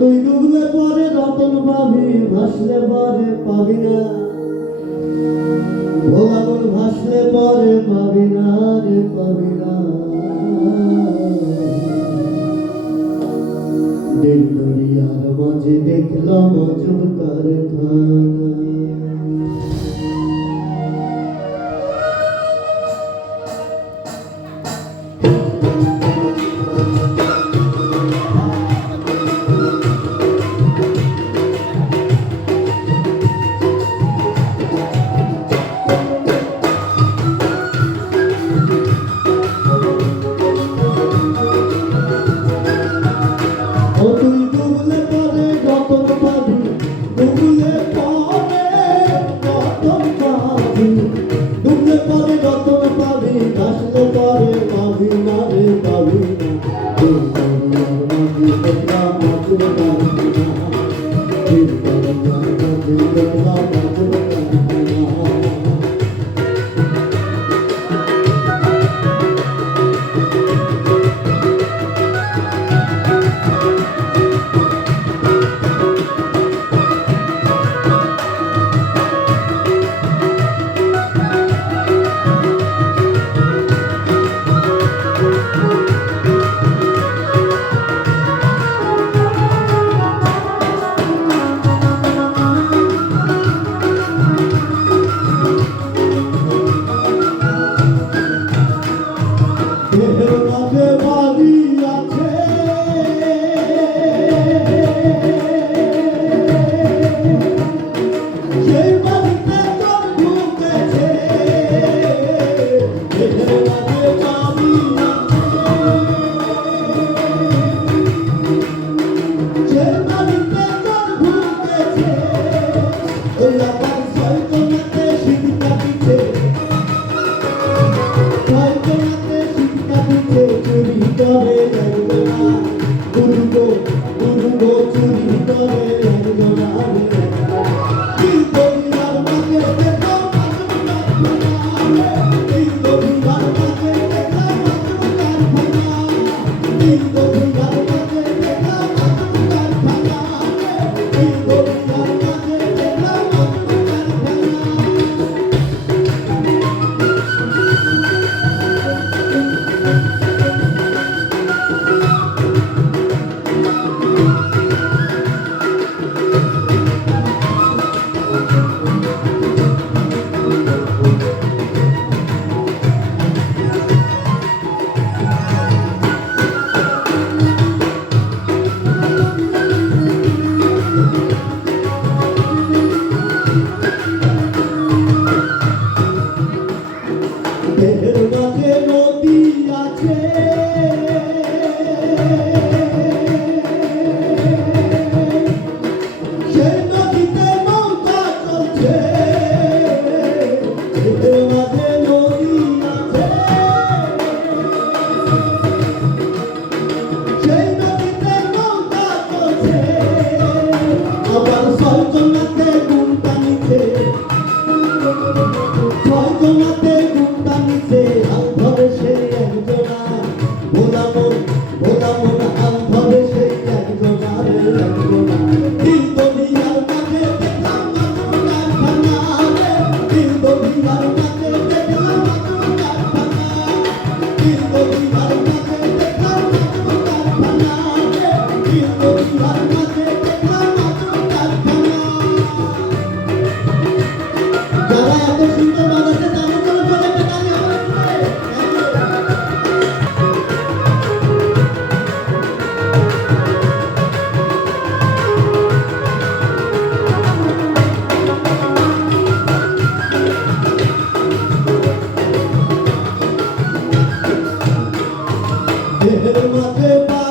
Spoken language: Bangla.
তুই ডুবলে পরে রতন পাবি ভাসলে পরে পাবি না ভাসলে পরে পাবি না রে পাবি না। দেখলাম চুপ করে মাঝে